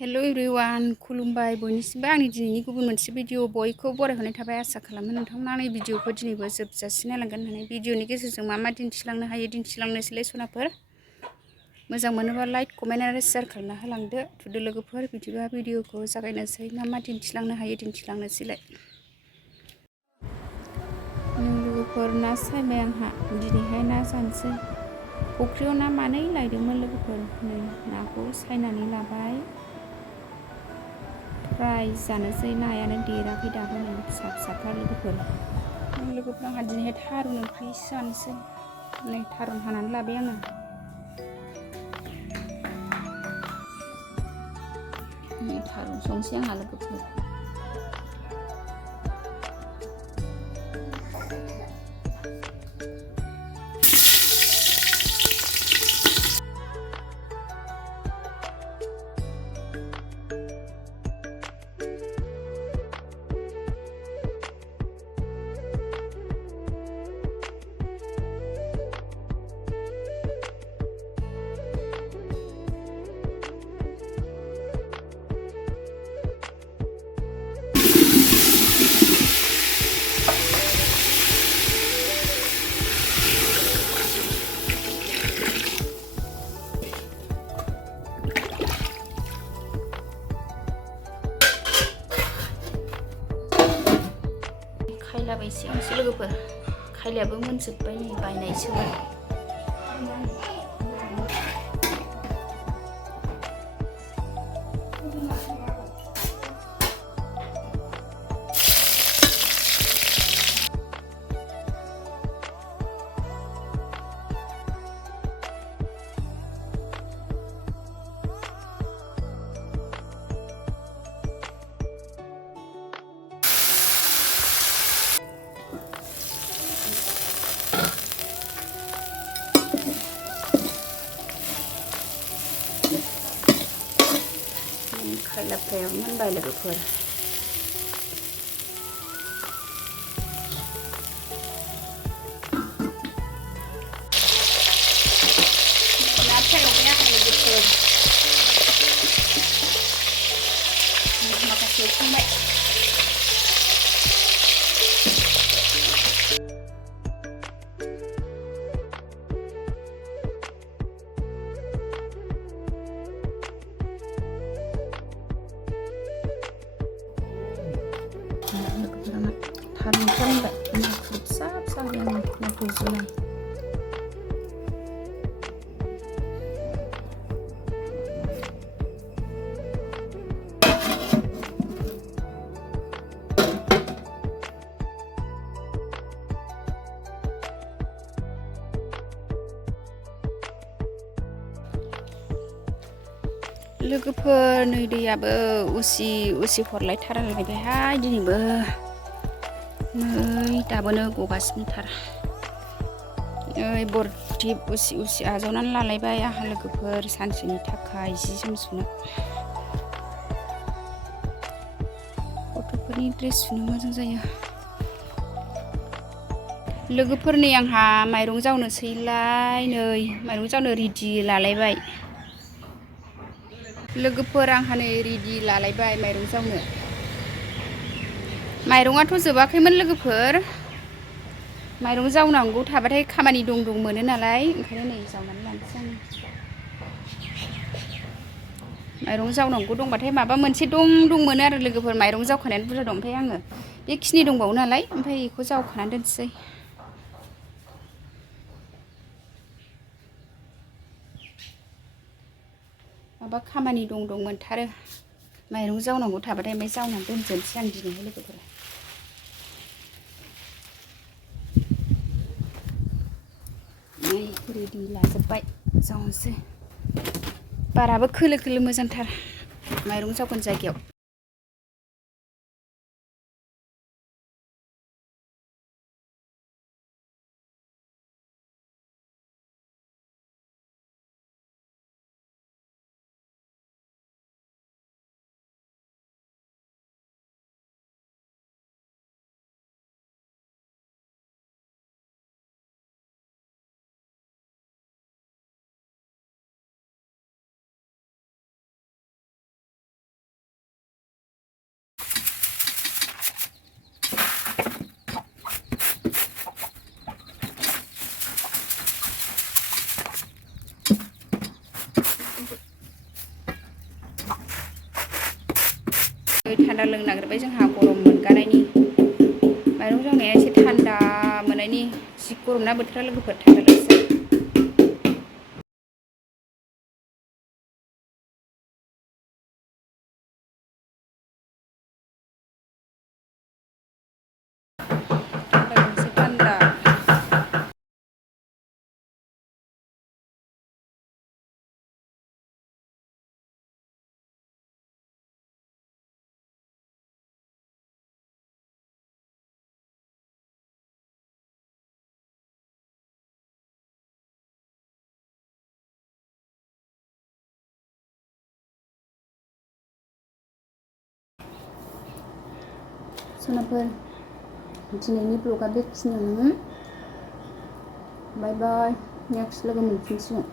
hello everyone खुलुमबाय बयनिसिमबो आंनि दिनैनि गुबुन मोनसे भिडिअ बयखौ बरायहरनाय थाबाय आसा खालामो नोंथांमोना आंनि भिडिअखौ दिनैबो जोबजासिम नायलांगोन होननानै भिडिअनि गेजेरजों मा मा दिन्थिलांनो हायो दिन्थिलांनोसैलाय सनाफोर मोजां मोनोबा लाइक कमेन्ट आरो शेयार खालामना होलांदो थुदो लोगोफोर बिदिबा भिडिअखौ जागायनोसै मा मा दिन्थिलांनो हायो दिन्थिलांनोसैलाय लोगोफोर ना सायबाय आंहा दिनैहाय ना जानोसै फुख्रियाव ना मानै लायदोंमोन लोगोफोर नै नाखौ सायनानै लाबाय फ्राय जानोसै नायानो देराखै दाबो नै फिसा फिसाथार लोगोफोर आंहा दिनैहाय थारुन ओंख्रि जानोसै नै थारुन हानानै लाबाय आङो नै थारुन संसै आंहा लोगोफोर खायलाबायसै आंसो लोगोफोर खायलायाबो मोनजोब्बाय नै बायनायसोमोन खायलाफ्रायाबो मोनबाय लोगोफोर ना फ्राय आंहा लोगोफोर माखासे एवखांबाय थारुन फोनबाय नाथुर फिसा फिसा होबाय आङो नाथुर जुनाय लोगोफोर नै दैयाबो उसि हरलायथारलायबायहाय दिनैबो नै दाबोनो गगासिनोथार नै बरथिब उसि आजावनानै लालायबाय आंहा लोगोफोर सानसेनि थाखाय जि जोम सुनो गथ'फोरनि ड्रेस सुनो मोजां जायो लोगोफोर नै आंहा माइरं जावनोसैलाय नै माइरं जावनो रेडि लालायबाय लोगोफोर आंहा नै रेडि लालायबाय माइरं जावनो माइरंआथ' जोबाखैमोन लोगोफोर माइरं जावनांगौ थाबाथाय खामानि दं मोनो नालाय ओंखायनो नै जावनानै लानोसै आं माइरं जावनांगौ दंबाथाय माबा मोनसे दं मोनो आरो लोगोफोर माइरं जावखानायानो बुरजा दं ओमफ्राय आङो बेखिनि दंबावो नालाय ओमफ्राय बेखौ जावखानानै दोनसै माबा खामानि दं मोनथारो माइरं जावनांगौ थाबाथाय ओमफ्राय जावनानै दोनजोबनोसै आं दिनैहाय लोगोफोर नै रेडि लाजोब्बाय जावनोसै बाराबो खोलो खोलो मोजांथार माइरं जावगोन जायगायाव थान्दा लोंनो नागिरबाय जोंहा गरम मोनगानायनि माइरं जावनाया एसे थान्दा मोननायनि जि गरम ना बोथोरा लोगोफोर थान्दा लोंसै थान्दा सनाफोर दिनैनि ब्लगा बेखिनियावनो बाय बाय नेक्स्ट लोगो मोनफिनसिगोन